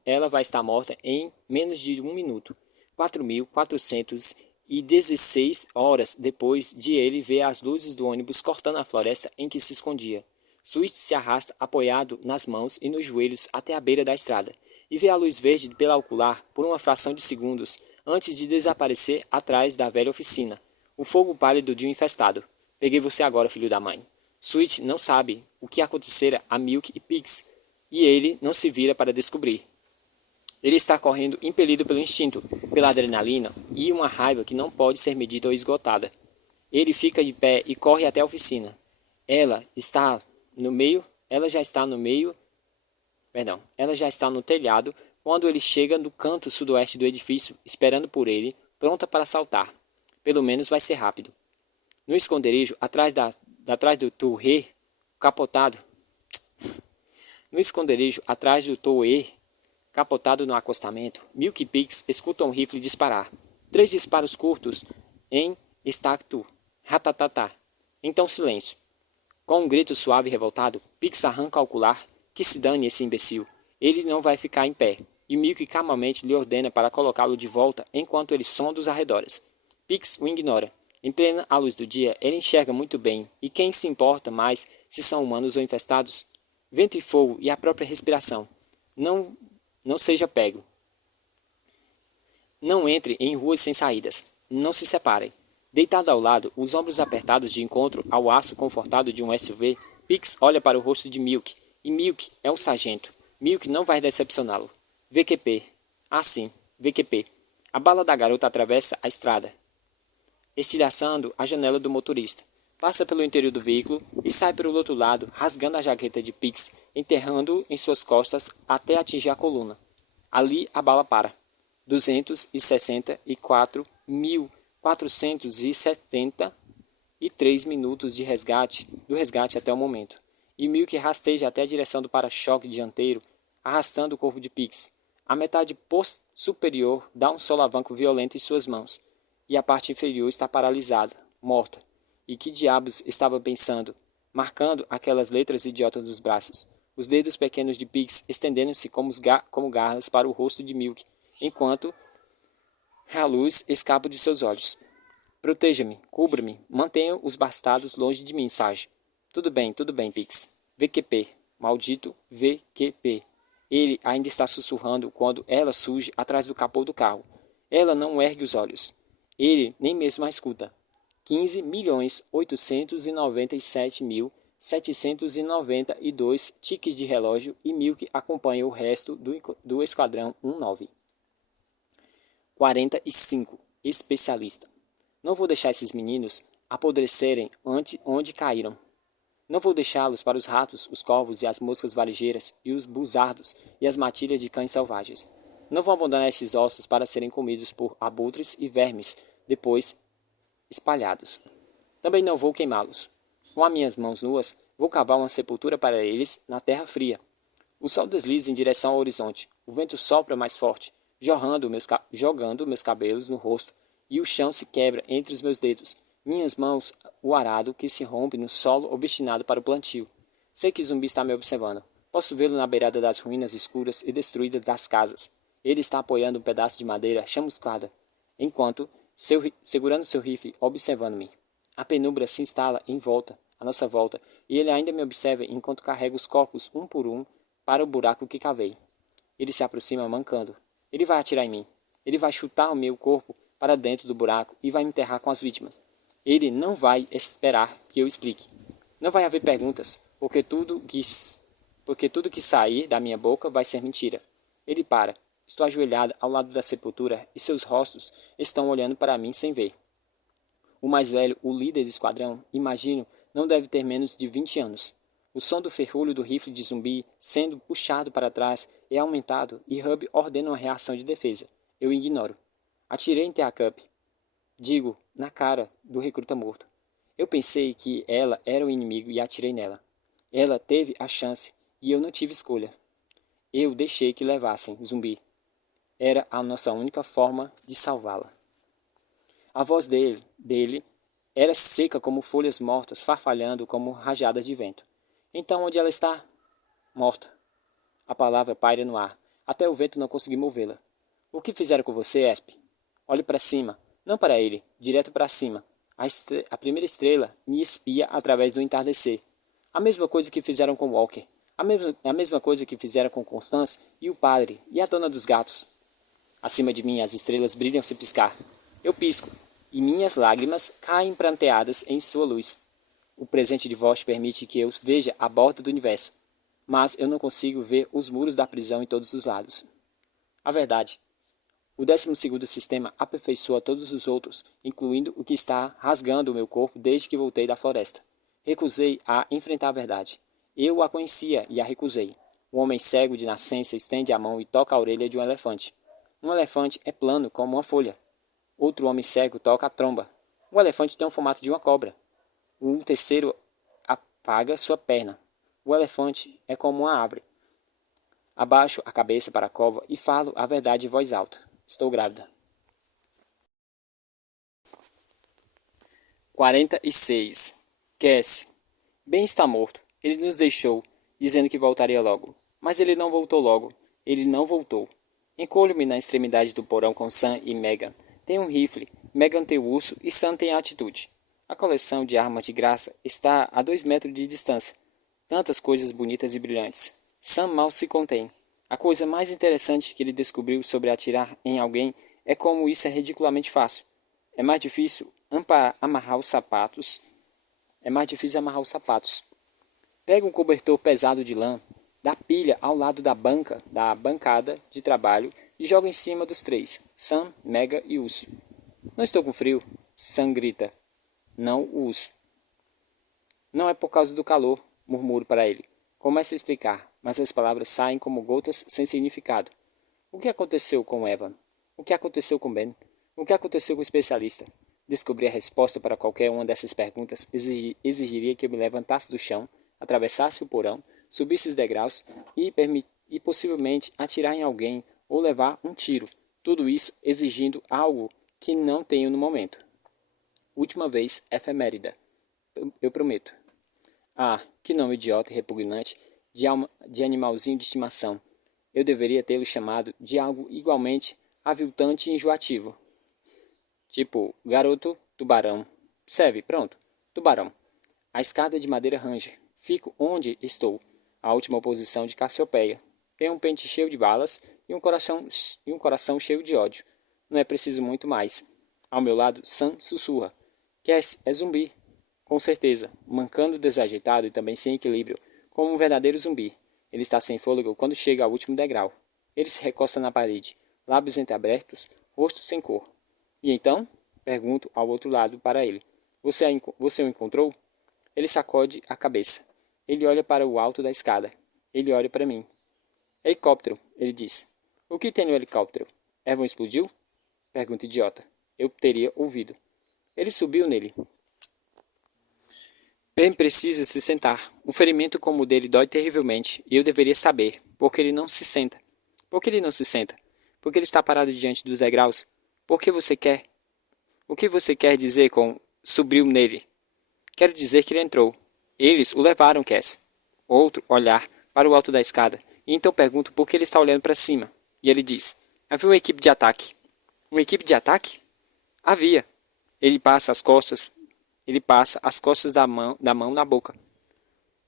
Ela vai estar morta em menos de 1 minuto. 4.416 horas depois de ele ver as luzes do ônibus cortando a floresta em que se escondia. Sweet se arrasta apoiado nas mãos e nos joelhos até a beira da estrada e vê a luz verde pela ocular por uma fração de segundos antes de desaparecer atrás da velha oficina. O fogo pálido de um infestado. Peguei você agora, filho da mãe. Sweet não sabe o que acontecera a Milk e Pix e ele não se vira para descobrir. Ele está correndo impelido pelo instinto, pela adrenalina e uma raiva que não pode ser medida ou esgotada. Ele fica de pé e corre até a oficina. Ela já está no telhado quando ele chega no canto sudoeste do edifício, esperando por ele, pronta para saltar. Pelo menos vai ser rápido. No esconderijo, atrás do touê capotado. No esconderijo, atrás do touê capotado no acostamento, Milk e Pix escutam um rifle disparar. 3 disparos curtos em estacto. Ratatatá. Então silêncio. Com um grito suave e revoltado, Pix arranca ao colar. Que se dane esse imbecil. Ele não vai ficar em pé. E Milk calmamente lhe ordena para colocá-lo de volta enquanto ele sonda os arredores. Pix o ignora. Em plena à luz do dia, ele enxerga muito bem. E quem se importa mais se são humanos ou infestados? Vento e fogo e a própria respiração. Não seja pego. Não entre em ruas sem saídas. Não se separem. Deitado ao lado, os ombros apertados de encontro ao aço confortado de um SUV, Pix olha para o rosto de Milk. E Milk é o sargento. Milk não vai decepcioná-lo. VQP. Ah, sim. VQP. A bala da garota atravessa a estrada, estilhaçando a janela do motorista. passa pelo interior do veículo e sai pelo outro lado, rasgando a jaqueta de Pix, enterrando-o em suas costas até atingir a coluna. Ali a bala para. 264.473 minutos de resgate, do resgate até o momento. E Milk rasteja até a direção do para-choque dianteiro, arrastando o corpo de Pix. A metade superior dá um solavanco violento em suas mãos, e a parte inferior está paralisada, morta. E que diabos estava pensando, marcando aquelas letras idiotas dos braços, os dedos pequenos de Pix estendendo-se como garras para o rosto de Milk, enquanto a luz escapa de seus olhos. Proteja-me, cubra-me, mantenha os bastardos longe de mim, Sage. Tudo bem, Pix. VQP, maldito VQP. Ele ainda está sussurrando quando ela surge atrás do capô do carro. Ela não ergue os olhos. Ele nem mesmo a escuta. 15.897.792 tiques de relógio e Milk acompanha o resto do Esquadrão 19. 45. Especialista. Não vou deixar esses meninos apodrecerem onde caíram. Não vou deixá-los para os ratos, os corvos e as moscas varejeiras e os buzardos e as matilhas de cães selvagens. Não vou abandonar esses ossos para serem comidos por abutres e vermes, depois espalhados. Também não vou queimá-los. Com as minhas mãos nuas, vou cavar uma sepultura para eles na terra fria. O sol desliza em direção ao horizonte. O vento sopra mais forte, jogando meus cabelos no rosto, e o chão se quebra entre os meus dedos. Minhas mãos, o arado que se rompe no solo obstinado para o plantio. Sei que Zumbi está me observando. Posso vê-lo na beirada das ruínas escuras e destruídas das casas. Ele está apoiando um pedaço de madeira chamuscada, enquanto, segurando seu rifle, observando-me. A penumbra se instala à nossa volta, e ele ainda me observa enquanto carrego os corpos um por um para o buraco que cavei. Ele se aproxima mancando. Ele vai atirar em mim. Ele vai chutar o meu corpo para dentro do buraco e vai me enterrar com as vítimas. Ele não vai esperar que eu explique. Não vai haver perguntas, porque tudo que sair da minha boca vai ser mentira. Ele para. Estou ajoelhada ao lado da sepultura e seus rostos estão olhando para mim sem ver. O mais velho, o líder do esquadrão, imagino, não deve ter menos de 20 anos. O som do ferrolho do rifle de Zumbi sendo puxado para trás é aumentado e Hub ordena uma reação de defesa. Eu ignoro. Atirei em Teacup. Digo, na cara do recruta morto. Eu pensei que ela era o inimigo e atirei nela. Ela teve a chance e eu não tive escolha. Eu deixei que levassem Zumbi. Era a nossa única forma de salvá-la. A voz dele era seca como folhas mortas, farfalhando como rajadas de vento. Então onde ela está? Morta. A palavra paira no ar. Até o vento não conseguiu movê-la. O que fizeram com você, Esp? Olhe para cima. Não para ele, direto para cima. A primeira estrela me espia através do entardecer. A mesma coisa que fizeram com Walker. A mesma coisa que fizeram com Constance e o padre e a dona dos gatos. Acima de mim as estrelas brilham sem piscar. Eu pisco, e minhas lágrimas caem pranteadas em sua luz. O presente de Vosh permite que eu veja a borda do universo, mas eu não consigo ver os muros da prisão em todos os lados. A verdade. O 12º sistema aperfeiçoa todos os outros, incluindo o que está rasgando o meu corpo desde que voltei da floresta. Recusei a enfrentar a verdade. Eu a conhecia e a recusei. Um homem cego de nascença estende a mão e toca a orelha de um elefante. Um elefante é plano como uma folha. Outro homem cego toca a tromba. O elefante tem o formato de uma cobra. Um terceiro apaga sua perna. O elefante é como uma árvore. Abaixo a cabeça para a cova e falo a verdade em voz alta. Estou grávida. 46. Cass. Ben está morto. Ele nos deixou, dizendo que voltaria logo. Mas ele não voltou logo. Ele não voltou. Encolho-me na extremidade do porão com Sam e Megan. Tem um rifle. Megan tem o urso e Sam tem a atitude. A coleção de armas de graça está a 2 metros de distância. Tantas coisas bonitas e brilhantes. Sam mal se contém. A coisa mais interessante que ele descobriu sobre atirar em alguém é como isso é ridiculamente fácil. É mais difícil amarrar os sapatos. Pega um cobertor pesado de lã, dá pilha ao lado da bancada de trabalho e joga em cima dos 3, Sam, Mega e Urso. Não estou com frio, Sam grita. Não o urso. Não é por causa do calor, murmuro para ele. Começo a explicar, mas as palavras saem como gotas sem significado. O que aconteceu com Evan? O que aconteceu com Ben? O que aconteceu com o especialista? Descobrir a resposta para qualquer uma dessas perguntas exigiria que eu me levantasse do chão, atravessasse o porão, subisse os degraus e possivelmente atirar em alguém ou levar um tiro. Tudo isso exigindo algo que não tenho no momento. Última vez, efemérida. Eu prometo. Ah, que nome idiota e repugnante de animalzinho de estimação. Eu deveria tê-lo chamado de algo igualmente aviltante e enjoativo. Tipo, garoto, tubarão. Serve, pronto. Tubarão. A escada de madeira range. Fico onde estou. A última posição de Cassiopeia. Tenho um pente cheio de balas e um coração cheio de ódio. Não é preciso muito mais. Ao meu lado, Sam sussurra. Cass é zumbi. Com certeza, mancando desajeitado e também sem equilíbrio, como um verdadeiro zumbi. Ele está sem fôlego quando chega ao último degrau. Ele se recosta na parede, lábios entreabertos, rosto sem cor. E então? Pergunto ao outro lado para ele. Você o encontrou? Ele sacode a cabeça. Ele olha para o alto da escada. Ele olha para mim. Helicóptero, ele diz. O que tem no helicóptero? Evan explodiu? Pergunta idiota. Eu teria ouvido. Ele subiu nele. Ben precisa se sentar. Um ferimento como o dele dói terrivelmente, e eu deveria saber, porque ele não se senta. Por que ele não se senta? Porque ele está parado diante dos degraus. Por que você quer? O que você quer dizer com subiu nele? Quero dizer que ele entrou. Eles o levaram, Cass. Outro olhar para o alto da escada, e então pergunto por que ele está olhando para cima. E ele diz, havia uma equipe de ataque. Uma equipe de ataque? Havia. Ele passa as costas da mão na boca.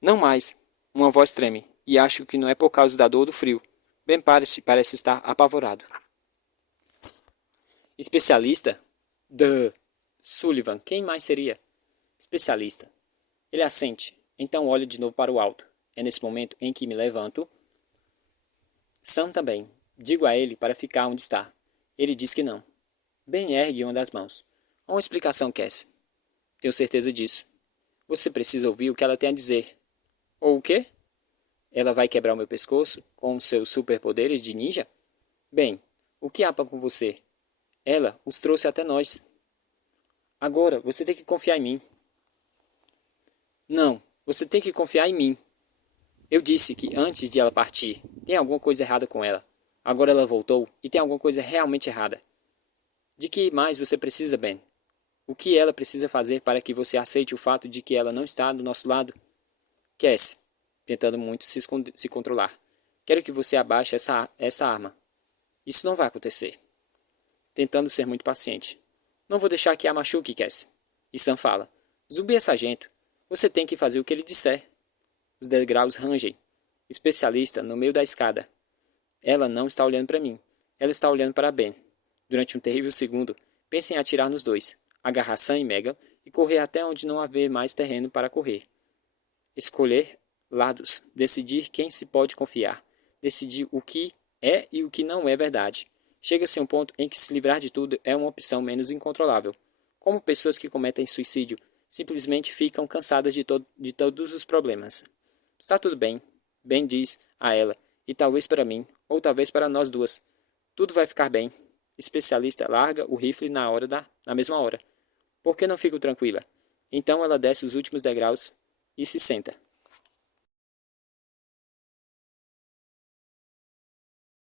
Não mais. Uma voz treme, e acho que não é por causa da dor ou do frio. Ben parece estar apavorado. Especialista? Sullivan, quem mais seria? Especialista. Ele assente, então olha de novo para o alto. É nesse momento em que me levanto. Sam também. Digo a ele para ficar onde está. Ele diz que não. Ben ergue uma das mãos. Há uma explicação, Cass. Tenho certeza disso. Você precisa ouvir o que ela tem a dizer. Ou o quê? Ela vai quebrar o meu pescoço com os seus superpoderes de ninja? Bem, o que há com você? Ela os trouxe até nós. Agora, você tem que confiar em mim. Não, você tem que confiar em mim. Eu disse que antes de ela partir, tem alguma coisa errada com ela. Agora ela voltou e tem alguma coisa realmente errada. De que mais você precisa, Ben? O que ela precisa fazer para que você aceite o fato de que ela não está do nosso lado? Cass, tentando muito se controlar. Quero que você abaixe essa arma. Isso não vai acontecer. Tentando ser muito paciente. Não vou deixar que a machuque, Cass. E Sam fala. Zumbi é sargento. Você tem que fazer o que ele disser. Os degraus rangem. Especialista no meio da escada. Ela não está olhando para mim. Ela está olhando para Ben. Durante um terrível segundo, pensa em atirar nos dois. Agarrar Sam e Megan e correr até onde não haver mais terreno para correr. Escolher lados. Decidir quem se pode confiar. Decidir o que é e o que não é verdade. Chega-se a um ponto em que se livrar de tudo é uma opção menos incontrolável. Como pessoas que cometem suicídio simplesmente ficam cansadas de todos os problemas. Está tudo bem, Ben diz a ela, e talvez para mim, ou talvez para nós duas. Tudo vai ficar bem. Especialista larga o rifle na mesma hora. Por que não fico tranquila? Então ela desce os últimos degraus e se senta.